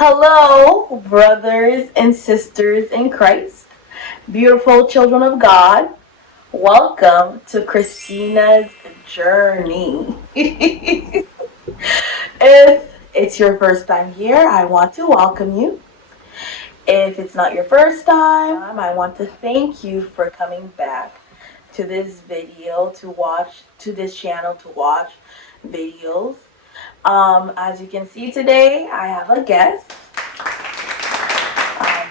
Hello, brothers and sisters in Christ, beautiful children of God. Welcome to Christina's Journey. If it's your first time here, I want to welcome you. If it's not your first time, I want to thank you for coming back to this video to this channel to watch videos. As you can see today, I have a guest.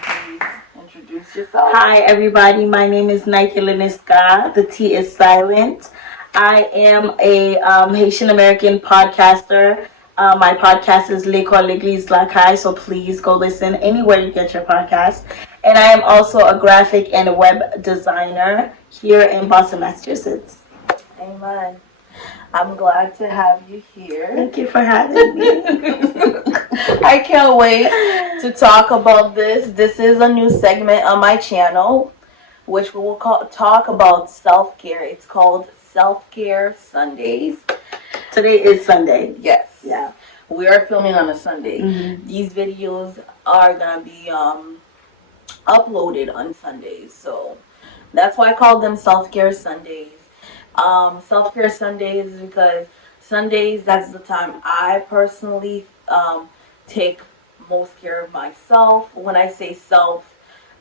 Please introduce yourself. Hi everybody, my name is Naikey Lenescat. The T is silent. I am a Haitian American podcaster. My podcast is Lekol, Legliz, Lakay, so please go listen anywhere you get your podcast. And I am also a graphic and a web designer here in Boston, Massachusetts. Amen. I'm glad to have you here. Thank you for having me. I can't wait to talk about this. This is a new segment on my channel, which we will talk about self-care. It's called Self-Care Sundays. Today is Sunday. Yes. Yeah. We are filming on a Sunday. Mm-hmm. These videos are going to be uploaded on Sundays. So that's why I call them Self-Care Sundays. Self-care Sundays is because Sundays, that's the time I personally take most care of myself. When I say self,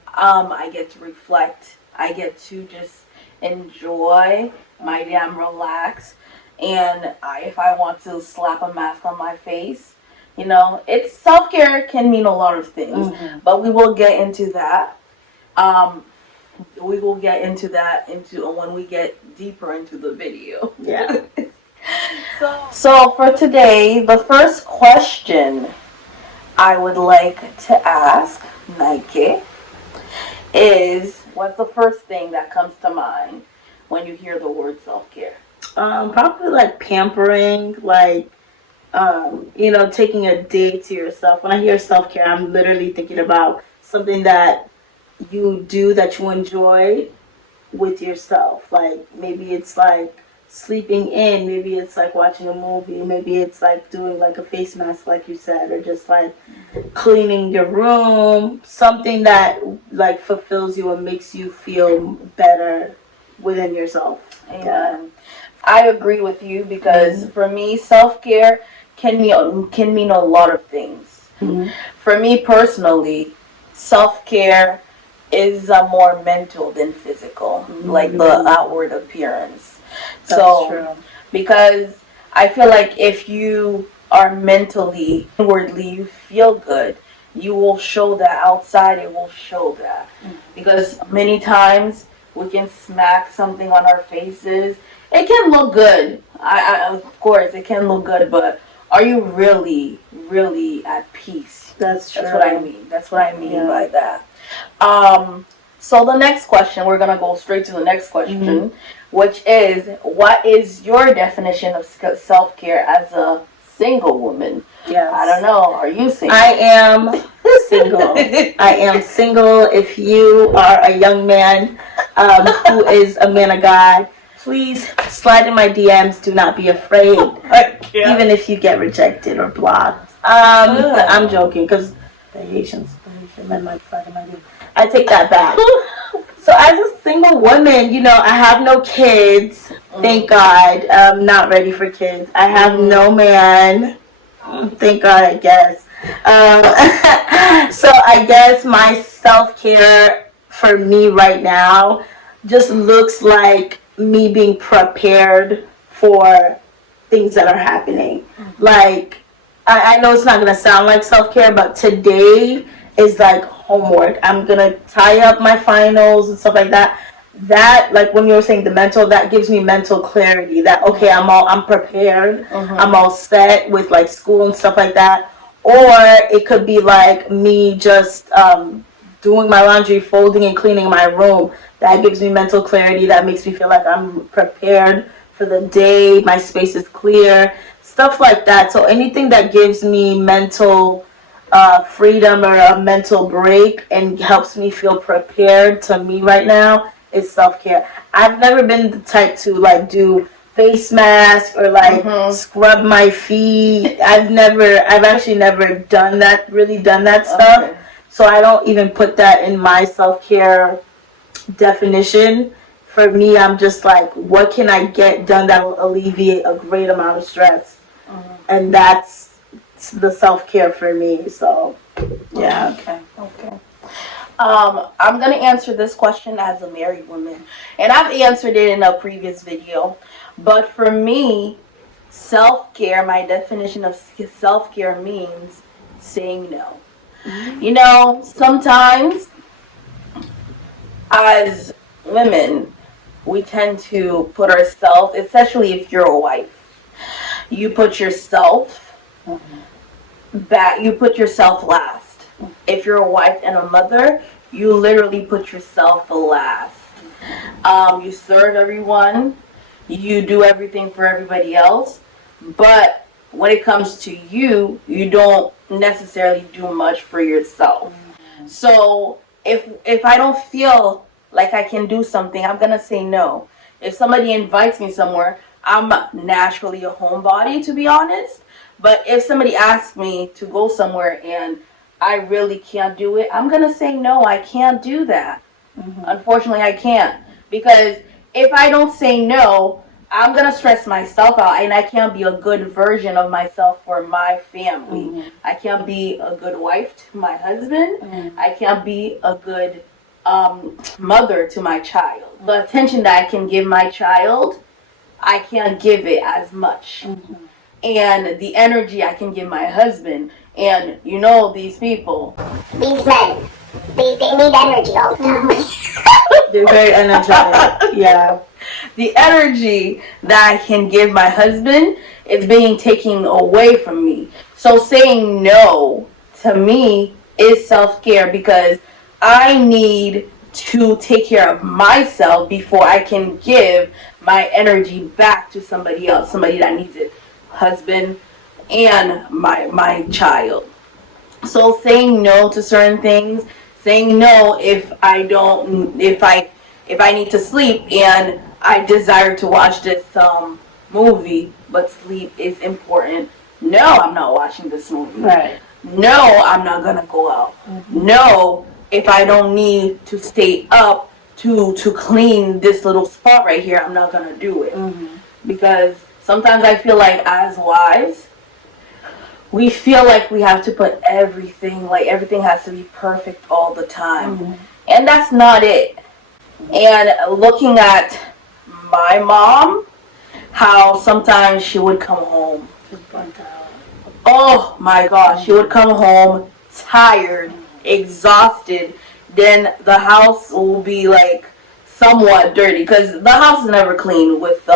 I get to reflect. I get to just enjoy my day. I'm relaxed. And if I want to slap a mask on my face, it's self-care can mean a lot of things. Mm-hmm. But we will get into that. We will get into that when we get deeper into the video. Yeah. So for today, the first question I would like to ask Naikey is, what's the first thing that comes to mind when you hear the word self-care? Probably like pampering, like taking a day to yourself. When I hear self-care, I'm literally thinking about something that you do that you enjoy with yourself. Like maybe it's like sleeping in, maybe it's like watching a movie, maybe it's like doing like a face mask like you said, or just like cleaning your room, something that like fulfills you and makes you feel better within yourself. Amen. Yeah. I agree with you because for me, self-care can mean a lot of things. Mm-hmm. For me personally, self-care is more mental than physical, like the outward appearance. That's true. Because I feel like if you are mentally, inwardly, you feel good, you will show that outside, it will show that. Because many times we can smack something on our faces. It can look good. Of course, it can look good, but are you really, really at peace? That's true. That's what I mean. That's what I mean by that. So the next question, we're going to go straight to the next question, which is, what is your definition of self-care as a single woman? Yes. I don't know. Are you single? I am single. I am single. If you are a young man who is a man of God, please slide in my DMs. Do not be afraid. Even if you get rejected or blocked. I'm joking because the Haitian men might slide in my DMs. I take that back. So as a single woman, I have no kids. Thank God. I'm not ready for kids. I have no man. Thank God, I guess. So I guess my self-care for me right now just looks like me being prepared for things that are happening. Like, I know it's not going to sound like self-care, but today is like homework. I'm going to tie up my finals and stuff like that. That, like when you were saying the mental, that gives me mental clarity that, okay, I'm prepared. I'm all set with like school and stuff like that. Or it could be like me just doing my laundry, folding and cleaning my room. That gives me mental clarity. That makes me feel like I'm prepared for the day. My space is clear. Stuff like that. So anything that gives me mental freedom or a mental break and helps me feel prepared, to me right now, is self-care. I've never been the type to like do face mask or like scrub my feet. I've actually never done that stuff. Okay. So I don't even put that in my self-care definition. For me, I'm just like, what can I get done that will alleviate a great amount of stress? And that's the self-care for me. So, yeah. Okay. I'm going to answer this question as a married woman. And I've answered it in a previous video. But for me, self-care, my definition of self-care means saying no. You know, sometimes as women, we tend to put ourselves, especially if you're a wife, you put yourself back, you put yourself last. If you're a wife and a mother, you literally put yourself last. You serve everyone, you do everything for everybody else, but when it comes to you, you don't necessarily do much for yourself. So if I don't feel like I can do something, I'm gonna say no. If somebody invites me somewhere, I'm naturally a homebody, to be honest. But if somebody asks me to go somewhere and I really can't do it, I'm gonna say no, I can't do that. Unfortunately, I can't. Because if I don't say no, I'm gonna stress myself out, and I can't be a good version of myself for my family. I can't be a good wife to my husband. I can't be a good mother to my child. The attention that I can give my child, I can't give it as much. And the energy I can give my husband, and you know, these people, these men, they need energy all the time. They're very energetic. Yeah. The energy that I can give my husband is being taken away from me. So saying no to me is self-care, because I need to take care of myself before I can give my energy back to somebody else, somebody that needs it, husband and my child. So saying no to certain things, saying no if I need to sleep and I desire to watch this movie, but sleep is important. No, I'm not watching this movie. Right. No, I'm not gonna go out. No, if I don't need to stay up to clean this little spot right here, I'm not gonna do it. Because sometimes I feel like as wives, we feel like we have to put everything has to be perfect all the time. And that's not it. And looking at my mom, how sometimes she would come home. Oh my gosh, she would come home tired, exhausted. Then the house will be like somewhat dirty, because the house is never clean with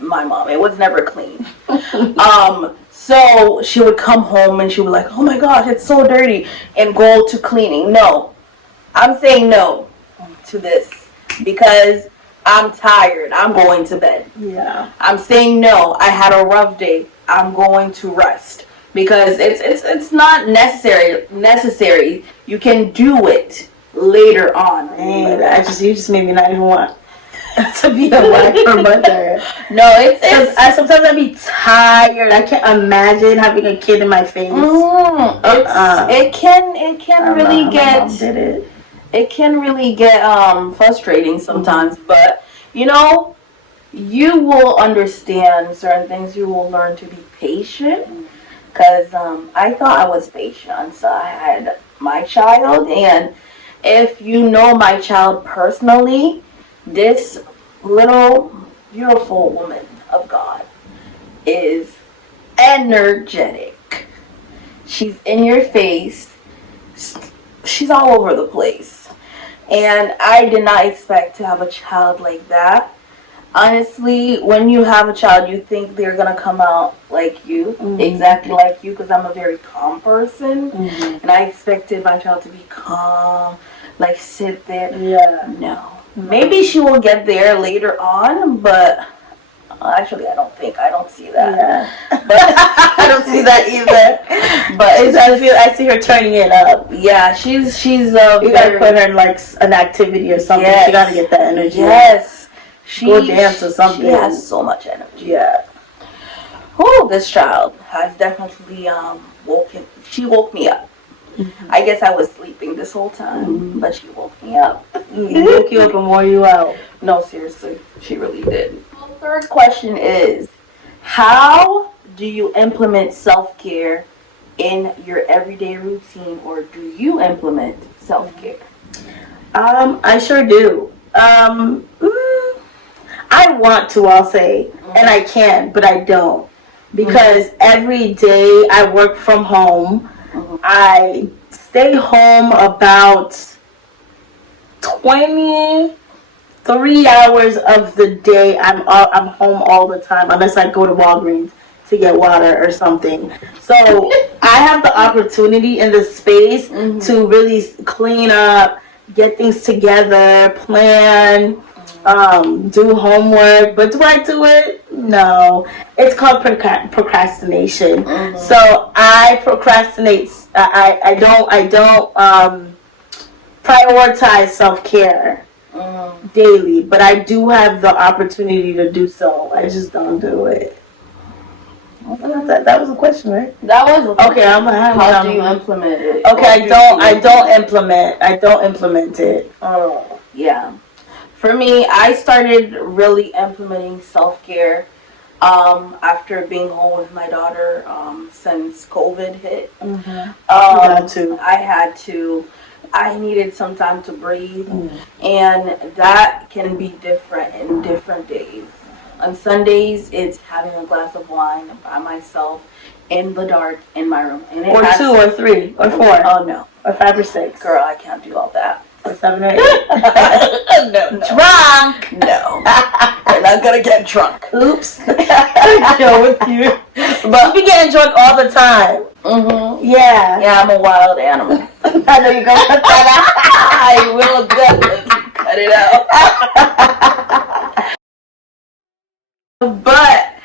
my mom. It was never clean. So she would come home and she would be like, oh my gosh, it's so dirty, and go to cleaning. No, I'm saying no to this, because I'm tired. I'm going to bed. Yeah. I'm saying no. I had a rough day. I'm going to rest, because it's not necessary. You can do it later on. Dang, you just made me not even want to be a wife or mother. No, it's sometimes I be tired. I can't imagine having a kid in my face. It can really get frustrating sometimes, but you know, you will understand certain things. You will learn to be patient, because I thought I was patient, so I had my child, and if you know my child personally, this little beautiful woman of God is energetic. She's in your face. She's all over the place. And I did not expect to have a child like that. Honestly, when you have a child, you think they're going to come out like you, exactly like you, because I'm a very calm person. And I expected my child to be calm, like sit there. Yeah. No. Maybe she will get there later on, but actually I don't see that. Yeah. But I don't see that either. But I see her turning it up. Yeah, she's you gotta put her in like an activity or something. Yes. She gotta get that energy. Yes. go dance or something. She has so much energy. Yeah. Oh, this child has definitely she woke me up. Mm-hmm. I guess I was sleeping this whole time, but she woke me up. Woke you up and wore you out. No, seriously, she really did. Well, the third question is, how do you implement self-care in your everyday routine, or do you implement self-care? I sure do. I want to, I'll say, and I can, but I don't. Because every day I work from home. I stay home about 23 hours of the day. I'm home all the time, unless I go to Walgreens to get water or something. So I have the opportunity in the space to really clean up, get things together, plan, do homework. But do I do it? No. It's called procrastination. So I procrastinate. I don't prioritize self-care daily, but I do have the opportunity to do so. I just don't do it. That was a question, right? That was a question. Okay. How do you implement it? Okay, I don't implement it. Oh. Yeah. For me, I started really implementing self-care after being home with my daughter since COVID hit. I needed some time to breathe, and that can be different in different days. On Sundays, it's having a glass of wine by myself in the dark in my room. And Or 2 or 3 or 4. Oh, no. Or 5 or 6. Girl, I can't do all that. Or 7 or 8. No. Drunk! No. We're not gonna get drunk. Oops. Go with you. But you be getting drunk all the time. Yeah. Yeah, I'm a wild animal. I know you're gonna cut that out. I will definitely cut it out. But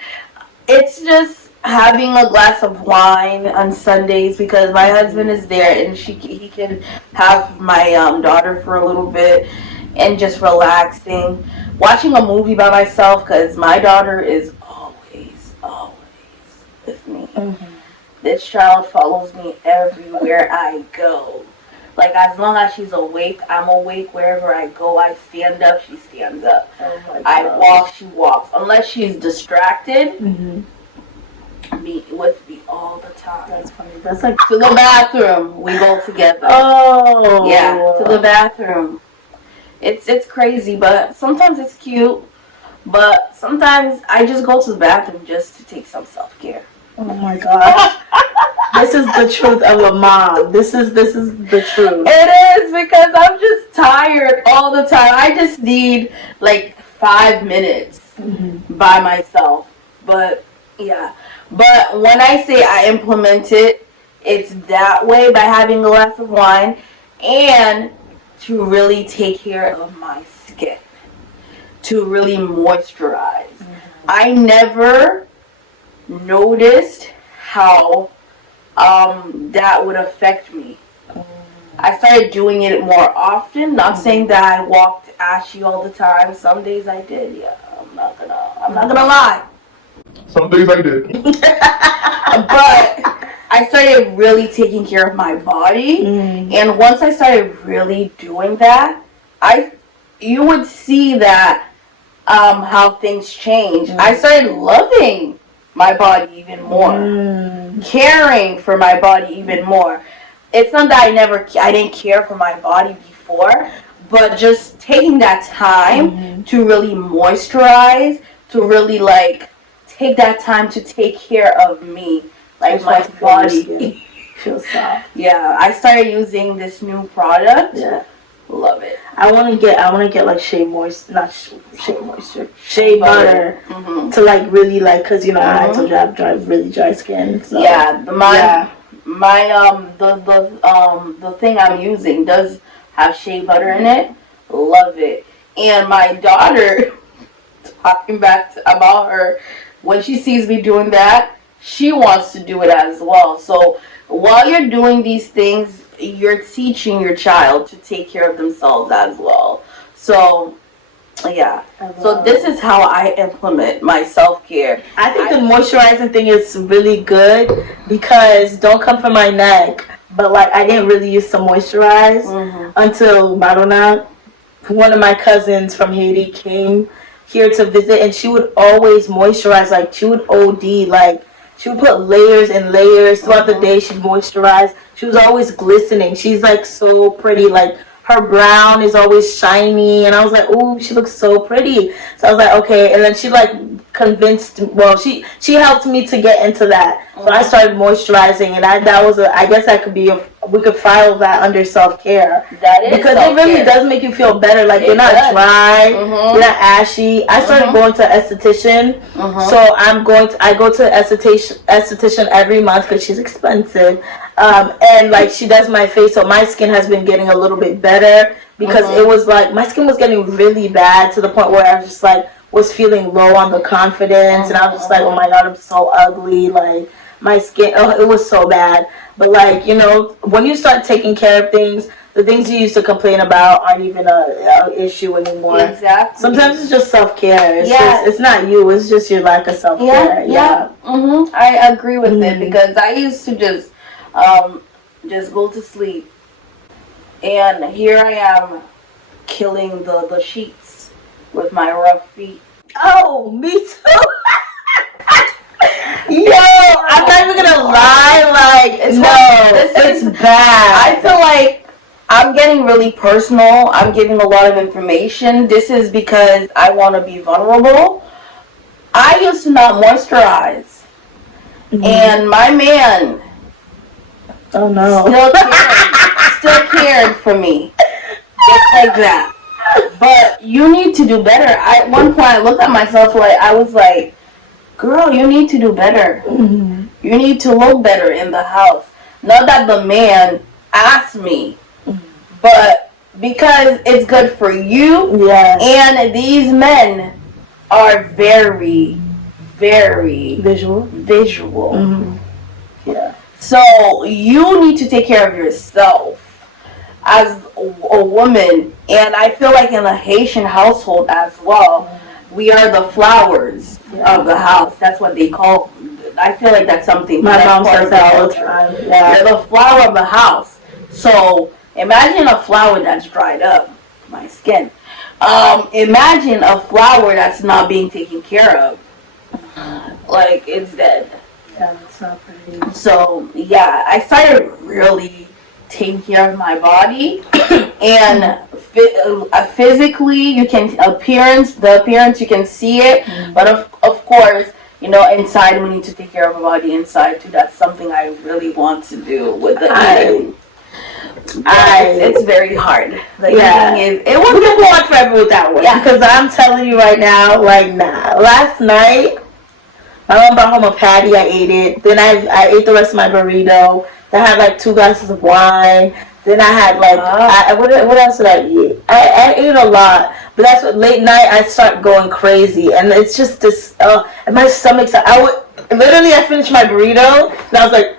it's just having a glass of wine on Sundays because my husband is there and he can have my daughter for a little bit and just relaxing, watching a movie by myself because my daughter is always with me. This child follows me everywhere I go. Like, as long as she's awake, I'm awake. Wherever I go, I stand up, she stands up. Oh my God. I walk, she walks. Unless she's distracted, be with me all the time. That's funny. That's like To the bathroom, we go together. Oh. Yeah, to the bathroom. It's crazy, but sometimes it's cute. But sometimes I just go to the bathroom just to take some self-care. Oh my gosh. This is the truth of a mom. This is the truth. It is, because I'm just tired all the time. I just need like 5 minutes by myself. But yeah. But when I say I implement it, it's that way by having a glass of wine and to really take care of my skin. To really moisturize. I never noticed how that would affect me. I started doing it more often. Not saying that I walked ashy all the time. Some days I did. Yeah, I'm not gonna lie. Some days I did. But I started really taking care of my body, and once I started really doing that, you would see that how things change. I started loving my body even more, caring for my body even more. It's not that I didn't care for my body before, but just taking that time to really moisturize, to really like take that time to take care of me, like my body. Feels soft. Yeah, I started using this new product. Yeah. Love it. I want to get like shea butter to like really like, cause you know I told you I have really dry skin. So. Yeah, the thing I'm using does have shea butter in it. Love it. And my daughter, talking back about her, when she sees me doing that, she wants to do it as well. So while you're doing these things, you're teaching your child to take care of themselves as well. So Yeah. So this is how I implement my self-care. I think the moisturizing thing is really good because don't come for my neck, but like I didn't really used to moisturize until Madonna, one of my cousins from Haiti, came here to visit, and she would always moisturize. Like she would OD, like she would put layers and layers throughout the day. She'd moisturize. She was always glistening. She's like so pretty. Like her brown is always shiny, and I was like, "Ooh, she looks so pretty." So I was like, "Okay." And then she like convinced. Well, she helped me to get into that. So I started moisturizing, and that was I guess that could be we could file that under self-care. That is because self-care. It really does make you feel better. Like you're not dry, you're not ashy. I started going to an esthetician, so I go to an esthetician every month because she's expensive. And like she does my face, so my skin has been getting a little bit better because it was like my skin was getting really bad to the point where I was just like was feeling low on the confidence, and I was just like, oh my god, I'm so ugly. Like my skin, it was so bad. But like, you know, when you start taking care of things, the things you used to complain about aren't even a issue anymore. Exactly. Sometimes it's just self-care. It's not you. It's just your lack of self-care. Yeah. I agree with it because I used to just go to sleep, and here I am killing the sheets with my rough feet. Oh, me too. Yo, I'm not even gonna lie. Like, it's bad. I feel like I'm getting really personal. I'm giving a lot of information. This is because I want to be vulnerable. I used to not moisturize, and my man, oh no, still cared for me, just like that. But you need to do better. At one point, I looked at myself like I was like, girl, you need to do better. You need to look better in the house. Not that the man asked me, but because it's good for you. Yeah. And these men are very, very visual. Yeah. So you need to take care of yourself as a woman. And I feel like in the Haitian household as well, we are the flowers of the house. That's what they call. I feel like that's something. My mom says that all the time. Yeah. You're the flower of the house. So imagine a flower that's dried up. My skin. Imagine a flower that's not being taken care of. Like it's dead. Yeah, it's not pretty. So yeah, I started really taking care of my body, and physically, you can the appearance you can see it, but of course, you know, inside we need to take care of our body inside too. That's something I really want to do with the eating. It's very hard. The eating it wasn't going forever with that one. Yeah, because I'm telling you right now, like nah. Last night, my mom brought home a patty. I ate it. Then I ate the rest of my burrito. Then I had like 2 glasses of wine. Then I had like what else did I eat? I ate a lot. But that's what late night I start going crazy, and it's just this. And my stomach's. I finished my burrito, and I was like.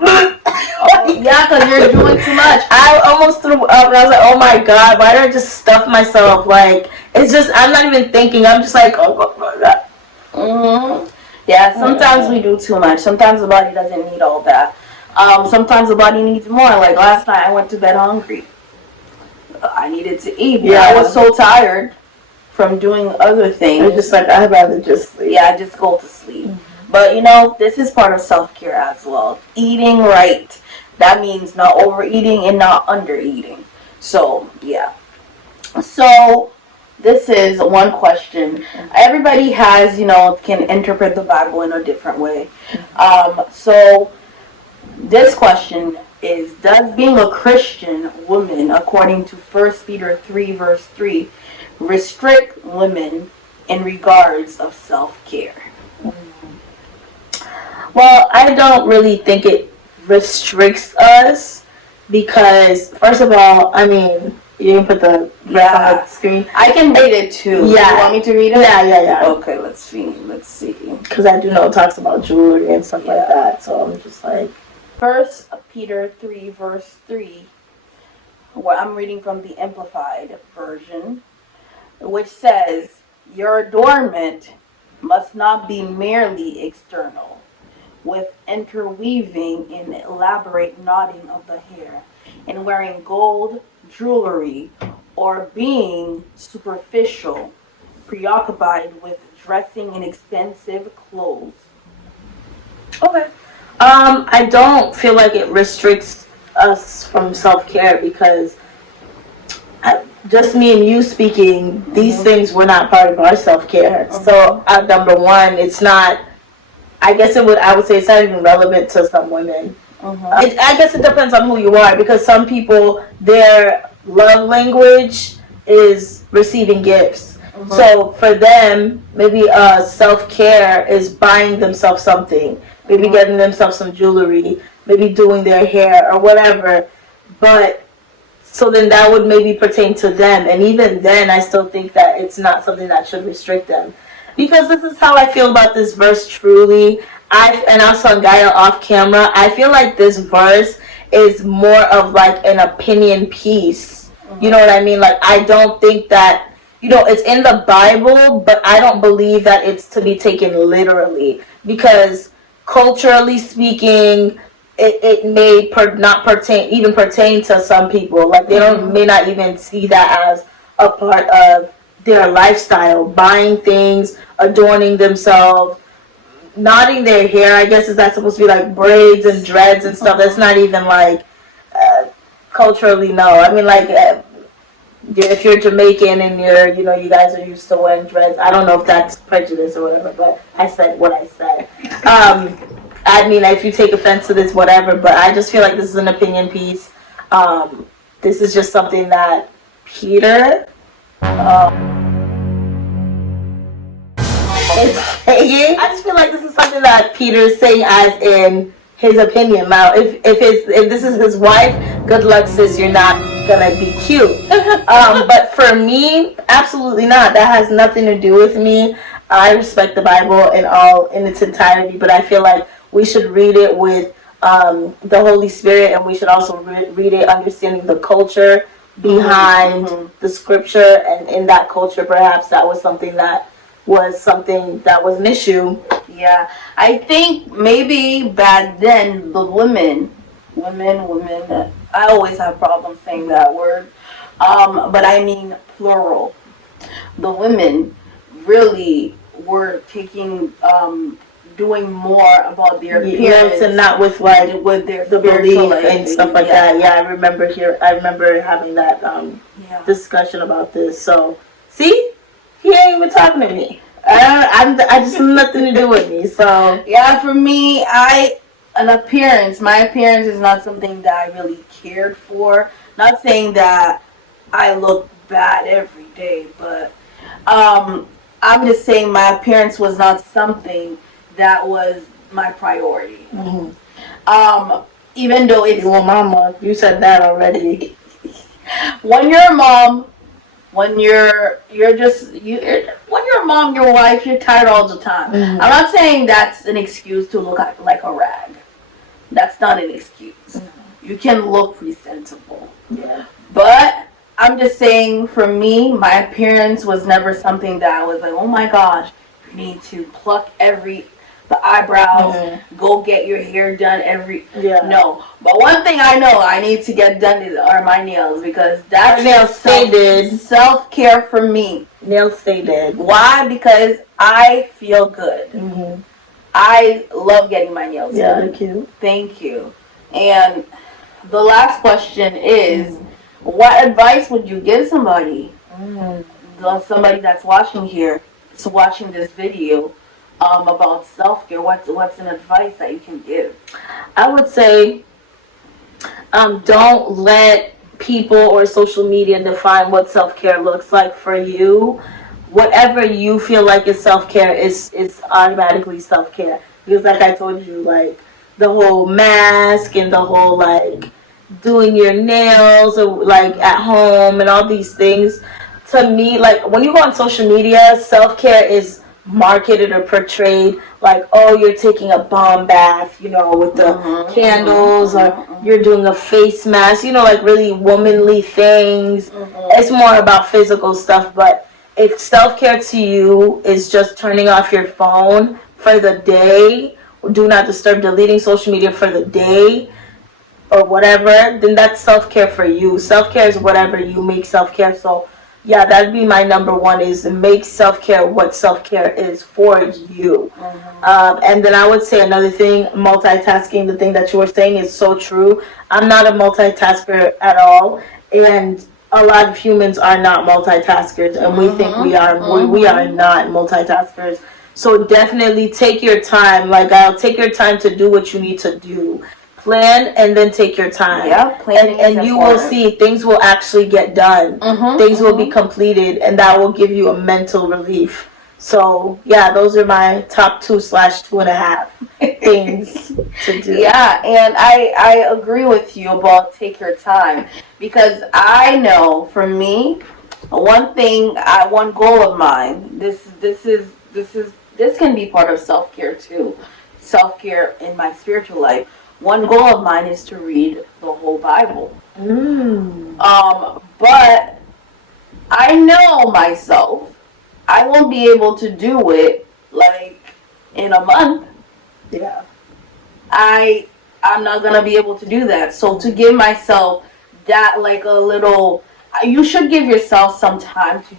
Yeah, because you're doing too much. I almost threw up, and I was like, oh my god, why did I just stuff myself? Like, it's just, I'm not even thinking. I'm just like, oh my god. Yeah, sometimes we do too much. Sometimes the body doesn't need all that. Sometimes the body needs more. Like last night, I went to bed hungry. I needed to eat. Yeah. I was so tired from doing other things. I'm just like, I'd rather just sleep. Yeah, just go to sleep. But, you know, this is part of self-care as well. Eating right. That means not overeating and not undereating. So, yeah. So, this is one question. Everybody has, you know, can interpret the Bible in a different way. So, this question is, does being a Christian woman, according to 1 Peter 3, verse 3, restrict women in regards of self-care? Well, I don't really think it restricts us because, first of all, I mean, you can put the rest on the screen. I can read it too. Yeah. You want me to read it? Yeah. Okay, let's see. Because I do know it talks about jewelry and stuff like that, so I'm just like... 1 Peter 3, verse 3, where I'm reading from the Amplified version, which says, Your adornment must not be merely external, with interweaving in elaborate knotting of the hair, and wearing gold jewelry, or being superficial, preoccupied with dressing in expensive clothes. Okay. I don't feel like it restricts us from self-care because just me and you speaking, these things were not part of our self-care. So, number one, it's not, I guess I would say it's not even relevant to some women. I guess it depends on who you are because some people, their love language is receiving gifts. So for them, maybe self-care is buying themselves something, maybe getting themselves some jewelry, maybe doing their hair or whatever. But so then that would maybe pertain to them. And even then, I still think that it's not something that should restrict them. Because this is how I feel about this verse truly. And I saw Gaia off camera. I feel like this verse is more of like an opinion piece. You know what I mean? Like, I don't think that, it's in the Bible, but I don't believe that it's to be taken literally. Because culturally speaking, it may not pertain to some people. Like, they may not even see that as a part of their lifestyle. Buying things, adorning themselves, knotting their hair. I guess is that supposed to be like braids and dreads and stuff? That's not even like culturally. No, I mean like if you're Jamaican and you guys are used to wearing dreads. I don't know if that's prejudice or whatever, but I said what I said. I mean, if you take offense to this, whatever, but I just feel like this is an opinion piece. This is just something that Peter is saying. I just feel like this is something that Peter is saying as in his opinion. Now, if this is his wife, good luck, sis. You're not gonna be cute. But for me, absolutely not. That has nothing to do with me. I respect the Bible in its entirety, but I feel like we should read it with the Holy Spirit, and we should also read it understanding the culture behind the scripture, and in that culture, perhaps that was something that was an issue. Yeah, I think maybe back then the women, I always have problems saying that word, but I mean plural. The women really were doing more about their appearance and not with their the belief and stuff like that. Yeah, I remember having that discussion about this. So see, he ain't even talking to me. I just nothing to do with me. So yeah, for me, my appearance is not something that I really cared for. Not saying that I look bad every day, but I'm just saying my appearance was not something that was my priority. Even though it's mama, you said that already. When you're a mom, when you're a mom, your wife, you're tired all the time. I'm not saying that's an excuse to look like a rag. That's not an excuse. You can look presentable. Yeah. But I'm just saying, for me, my appearance was never something that I was like, oh my gosh, you need to pluck the eyebrows, go get your hair done no. But one thing I know I need to get done are my nails, because that's self-care for me. Nails stay dead. Why? Because I feel good. I love getting my nails done. Yeah, they're cute. Thank you. And the last question is, what advice would you give somebody? Somebody that's watching this video, about self-care. What's an advice that you can give? I would say, don't let people or social media define what self-care looks like for you. Whatever you feel like is self-care is automatically self-care. Because like I told you, like the whole mask and the whole like doing your nails or like at home and all these things, to me, like when you go on social media, self-care is marketed or portrayed like, oh, you're taking a bomb bath, with the candles, or you're doing a face mask, like really womanly things. It's more about physical stuff, but if self-care to you is just turning off your phone for the day, do not disturb, deleting social media for the day, or whatever, then that's self-care for you. Self-care is whatever you make self-care. So yeah, that'd be my number one, is make self-care what self-care is for you. And then I would say another thing, multitasking, the thing that you were saying is so true. I'm not a multitasker at all, and a lot of humans are not multitaskers, and we think we are. We are not multitaskers. So definitely take your time. Like, I'll take your time to do what you need to do. Plan and then take your time. Yeah, planning and you will see things will actually get done. Things will be completed, and that will give you a mental relief. So yeah, those are my top 2/2.5 things to do. Yeah, and I agree with you about take your time, because I know for me, one goal of mine. This can be part of self-care too. Self-care in my spiritual life. One goal of mine is to read the whole Bible. But I know myself, I won't be able to do it like in a month. Yeah. I'm not gonna be able to do that. So to give myself that, like, a little, you should give yourself some time to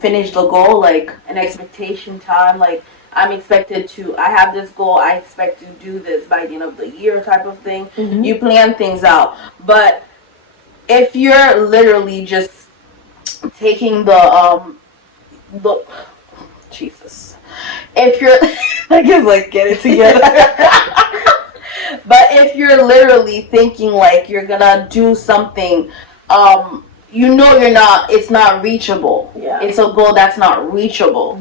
finish the goal, like an expectation time, like I have this goal, I expect to do this by the end of the year type of thing. You plan things out. But if you're literally just taking the Jesus. If you're I guess, like, get it together. But if you're literally thinking like you're gonna do something, it's not reachable. Yeah. It's a goal that's not reachable.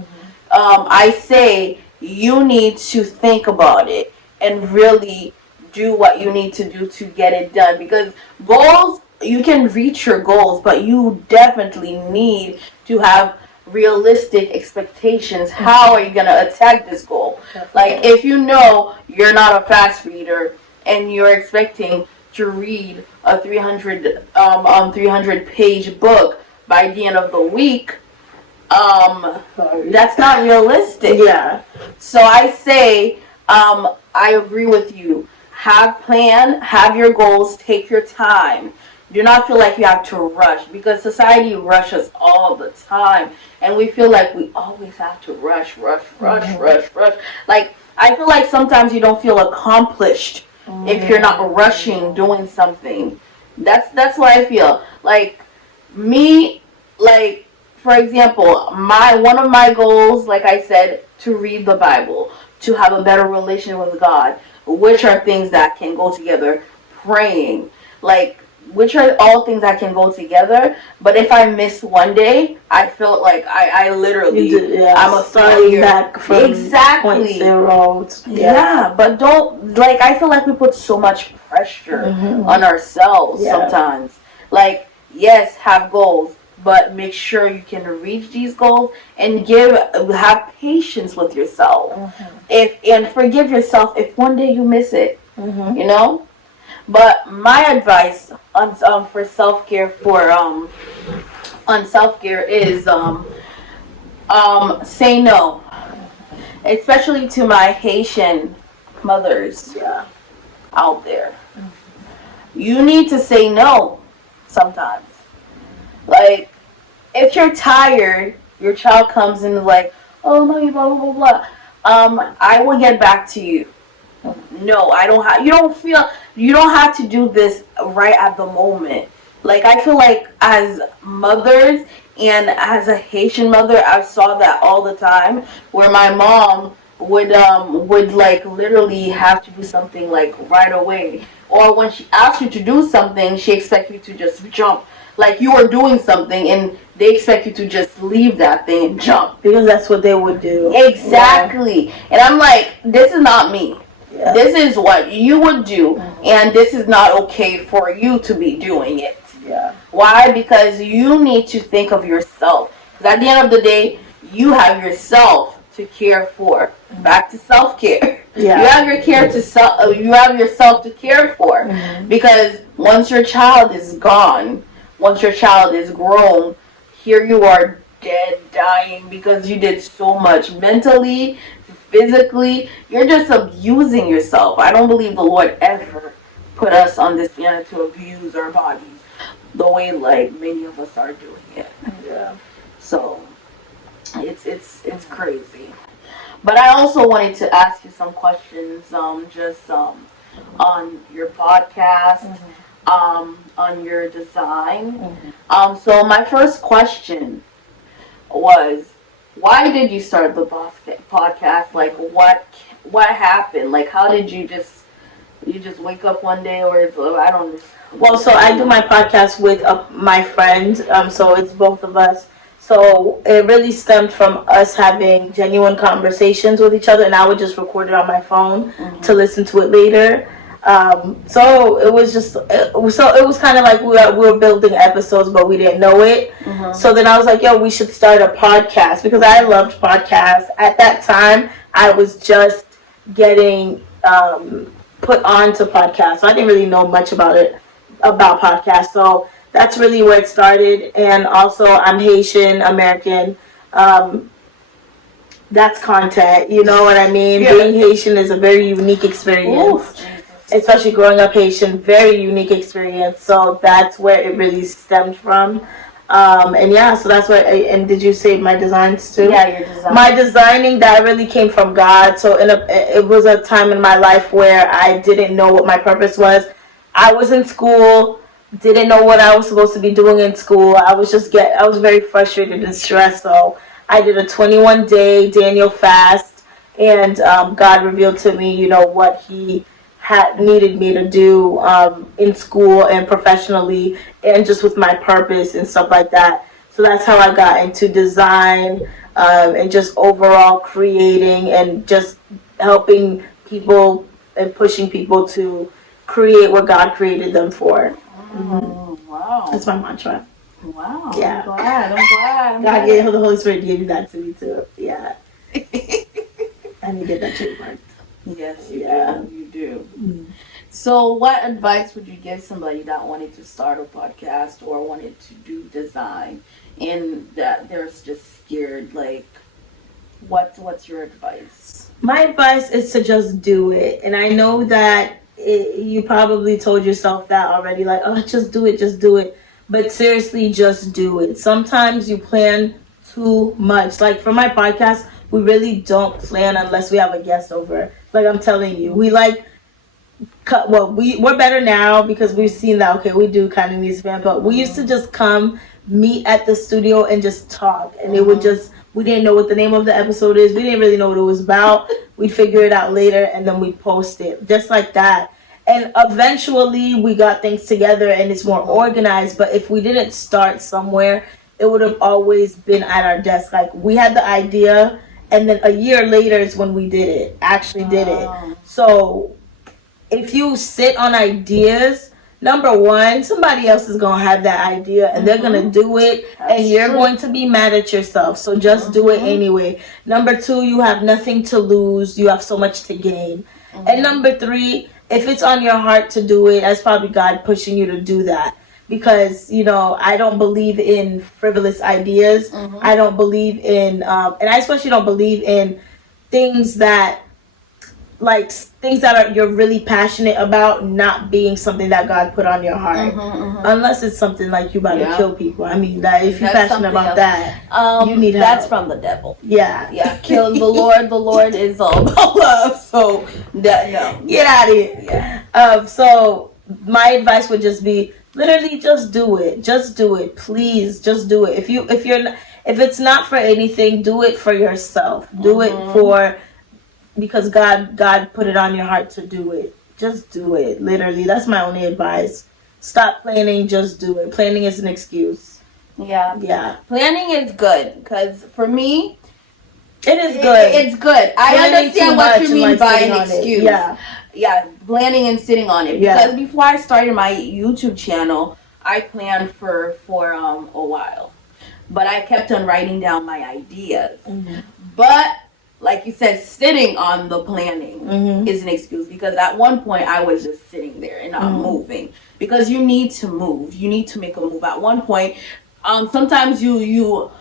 I say you need to think about it and really do what you need to do to get it done. Because goals, you can reach your goals, but you definitely need to have realistic expectations. How are you going to attack this goal? Like, if you know you're not a fast reader and you're expecting to read a 300 page book by the end of the week, that's not realistic. Yeah. So I say, I agree with you. Have your goals, take your time. Do not feel like you have to rush, because society rushes all the time, and we feel like we always have to rush. Like, I feel like sometimes you don't feel accomplished if you're not rushing doing something. That's what I feel. Like, me, like, for example, one of my goals, like I said, to read the Bible, to have a better relationship with God, which are things that can go together. Praying, like, which are all things that can go together. But if I miss one day, I feel like I literally, I'm a failure. Back from exactly. 0. Yeah, but don't, like, I feel like we put so much pressure on ourselves sometimes. Like, yes, have goals, but make sure you can reach these goals and have patience with yourself. And forgive yourself if one day you miss it. You know? But my advice for self-care is say no. Especially to my Haitian mothers out there. You need to say no sometimes. Like, if you're tired, your child comes in like, oh, mommy, blah, blah, blah, blah. I will get back to you. No, I don't have, you don't have to do this right at the moment. Like, I feel like as mothers and as a Haitian mother, I saw that all the time, where my mom would like literally have to do something like right away. Or when she asks you to do something, she expects you to just jump. Like, you are doing something and they expect you to just leave that thing and jump. Because that's what they would do. Exactly. Yeah. And I'm like, this is not me. Yeah. This is what you would do, and this is not okay for you to be doing it. Yeah. Why? Because you need to think of yourself. Because at the end of the day, you have yourself to care for. Back to self-care. Yeah. You have yourself to care for. Because once your child is gone, once your child is grown, here you are dead, dying because you did so much mentally, physically. You're just abusing yourself. I don't believe the Lord ever put us on this planet to abuse our bodies the way like many of us are doing it. Yeah. So it's crazy. But I also wanted to ask you some questions, just on your podcast, on your design. So my first question was, why did you start the podcast? Like, what happened? Like, how did you just wake up one day, or I don't know. Well, so I do my podcast with my friend, so it's both of us. So it really stemmed from us having genuine conversations with each other, and I would just record it on my phone to listen to it later. So it was just, it was kind of like we were building episodes, but we didn't know it. So then I was like, yo, we should start a podcast, because I loved podcasts. At that time, I was just getting put on to podcasts, so I didn't really know much about podcasts. So that's really where it started. And also, I'm Haitian American. That's content, you know what I mean? Yeah. Being Haitian is a very unique experience. Ooh, especially growing up Haitian, very unique experience. So that's where it really stemmed from. And yeah, so that's why. And did you say my designs too? Yeah, your design. My designing, that really came from God. So it was a time in my life where I didn't know what my purpose was. I was in school, didn't know what I was supposed to be doing in school. I was very frustrated and stressed. So I did a 21-day Daniel fast, and God revealed to me, you know, what He had needed me to do in school and professionally, and just with my purpose and stuff like that. So that's how I got into design, and just overall creating and just helping people and pushing people to create what God created them for. Wow. That's my mantra. Wow. Yeah. I'm glad. The Holy Spirit gave you that to me too. Yeah. I need to get that trademarked. Yes, you do. So what advice would you give somebody that wanted to start a podcast or wanted to do design and that they're just scared? Like, what's your advice? My advice is to just do it. And I know that you probably told yourself that already, like, oh, just do it. But seriously, just do it. Sometimes you plan too much. Like for my podcast, we really don't plan unless we have a guest over. Like I'm telling you, we're better now because we've seen that, okay, we do kind of need spam, but we used to just come, meet at the studio and just talk. And it would just, we didn't know what the name of the episode is. We didn't really know what it was about. We'd figure it out later and then we'd post it. Just like that. And eventually we got things together and it's more organized. But if we didn't start somewhere, it would have always been at our desk. Like we had the idea and then a year later is when we did it. So if you sit on ideas, number one, somebody else is going to have that idea and they're going to do it and you're going to be mad at yourself. So just do it anyway. Number two, you have nothing to lose. You have so much to gain. And number three, if it's on your heart to do it, that's probably God pushing you to do that. Because, you know, I don't believe in frivolous ideas. I don't believe in, and I especially don't believe in things that you're really passionate about not being something that God put on your heart. Unless it's something like you about to kill people. I mean, that if you're passionate about that, you need help. That's from the devil. Yeah. Kill the Lord. The Lord is all about love. So, no. Get out of here. Yeah. So, my advice would just be, literally just do it. Just do it. Please, just do it. If it's not for anything, do it for yourself. Do it because God put it on your heart to do it. Just do it. Literally, that's my only advice. Stop planning, just do it. Planning is an excuse. Yeah. Planning is good because for me, it is good. It's good. I understand what you mean by an excuse. Yeah, planning and sitting on it. Because before I started my YouTube channel, I planned for a while. But I kept on writing down my ideas. But like you said, sitting on the planning is an excuse because at one point I was just sitting there and not moving because you need to move. You need to make a move. At one point, sometimes you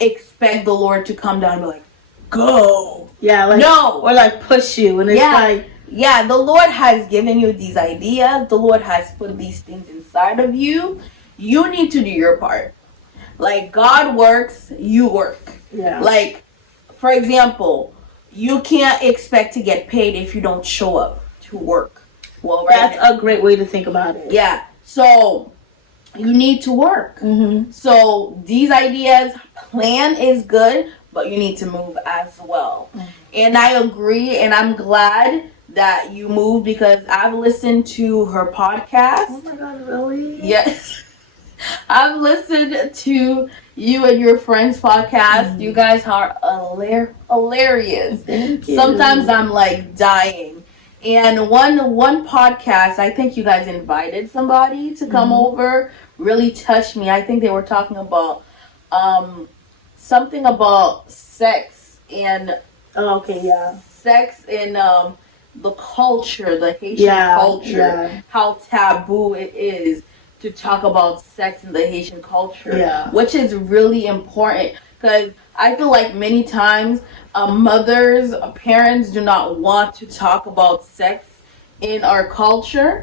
expect the Lord to come down and be like, go. Yeah, like No. or like push you, and it's like yeah, the Lord has given you these ideas. The Lord has put these things inside of you. You need to do your part. Like, God works, you work. yeah, Like, for example, you can't expect to get paid if you don't show up to work. Well, right. That's a great way to think about it. Yeah. So you need to work. Mm-hmm. So these ideas, plan is good, but you need to move as well. Mm-hmm. And I agree, and I'm glad that you moved because I've listened to her podcast. Oh my God, really? Yes. I've listened to you and your friends' podcast. Mm-hmm. You guys are hilarious. Thank you. Sometimes I'm like dying. And one podcast, I think you guys invited somebody to come over, really touched me. I think they were talking about something about sex and sex in the culture, the Haitian culture, how taboo it is to talk about sex in the Haitian culture, which is really important because I feel like many times parents do not want to talk about sex in our culture.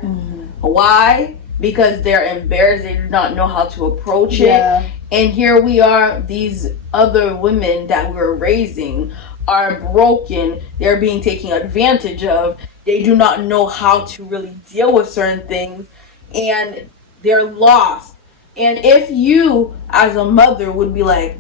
Why? Because they're embarrassed, they do not know how to approach it. And here we are, these other women that we're raising are broken, they're being taken advantage of, they do not know how to really deal with certain things, and they're lost. And if you as a mother would be like,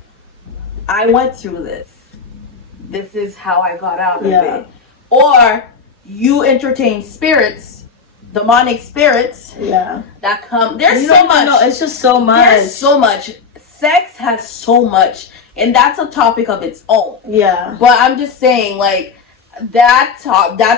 I went through this is how I got out of it, or you entertain spirits, demonic spirits that come, there's so much. No, it's just so much. There's so much. Sex has so much, and that's a topic of its own. But I'm just saying, like, that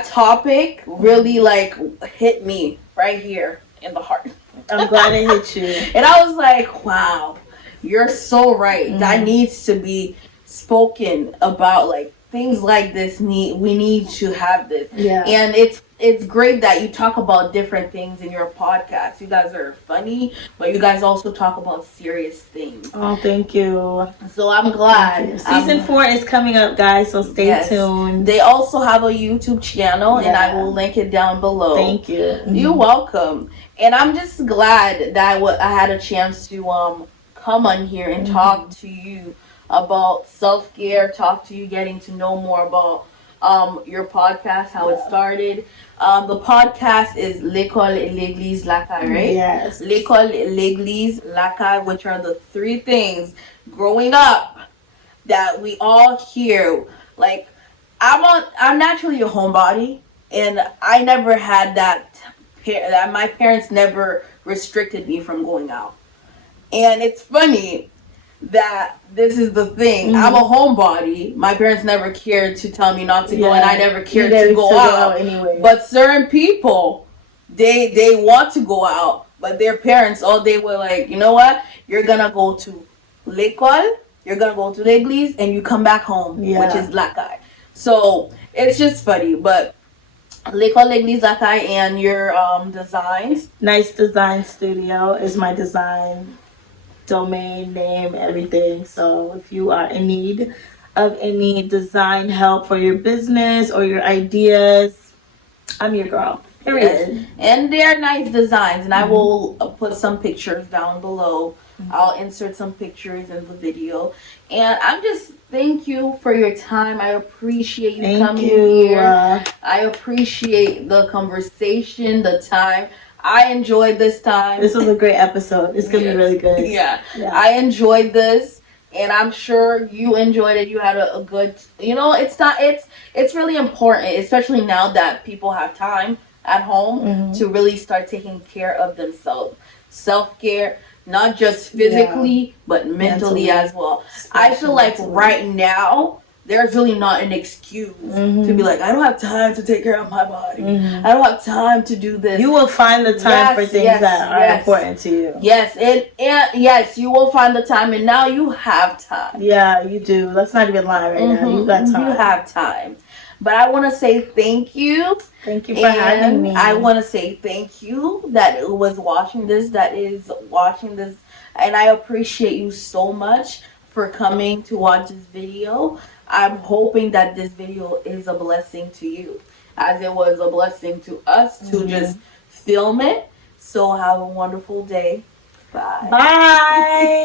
topic really like hit me right here in the heart. I'm glad it hit you. And I was like, wow, you're so right. That needs to be spoken about. Like, things like this we need to have this. And it's great that you talk about different things in your podcast. You guys are funny, but you guys also talk about serious things. Oh, thank you. So I'm glad. Season 4 is coming up, guys, so stay tuned. They also have a YouTube channel, and I will link it down below. Thank you. You're welcome. And I'm just glad that I had a chance to come on here and talk to you about self-care, talk to you, getting to know more about your podcast, how it started. The podcast is Lekol, Legliz, Lakay, right? Yes. Lekol, Legliz, Lakay, which are the 3 things growing up that we all hear. Like, I'm naturally a homebody, and I never had that my parents never restricted me from going out. And it's funny that this is the thing. I'm a homebody. My parents never cared to tell me not to go, and I never cared to go out. Anyway. But certain people, they want to go out, but their parents, they were like, you know what? You're gonna go to Lekol, you're gonna go to Legliz, and you come back home, which is Lakay. So it's just funny, but Lekol, Legliz, Lakay, and your designs. Nice Design Studio is my design domain name, everything. So if you are in need of any design help for your business or your ideas, I'm your girl. Period. Yes. And they're nice designs, and I will put some pictures down below. I'll insert some pictures in the video. And I'm just thank you for your time. I appreciate you coming here. I appreciate the conversation, the time. I enjoyed this time. This was a great episode. It's gonna be really good. Yeah. I enjoyed this, and I'm sure you enjoyed it. You had a good, it's really important, especially now that people have time at home to really start taking care of themselves. Self-care, not just physically, but mentally as well. I feel like right now, there's really not an excuse to be like, I don't have time to take care of my body. I don't have time to do this. You will find the time for things that are important to you. Yes, and yes, you will find the time, and now you have time. Yeah, you do. Let's not even lie right now. You got time. You have time. But I want to say thank you. Thank you for having me. I want to say thank you that is watching this, and I appreciate you so much for coming to watch this video. I'm hoping that this video is a blessing to you, as it was a blessing to us to just film it. So have a wonderful day. Bye. Bye.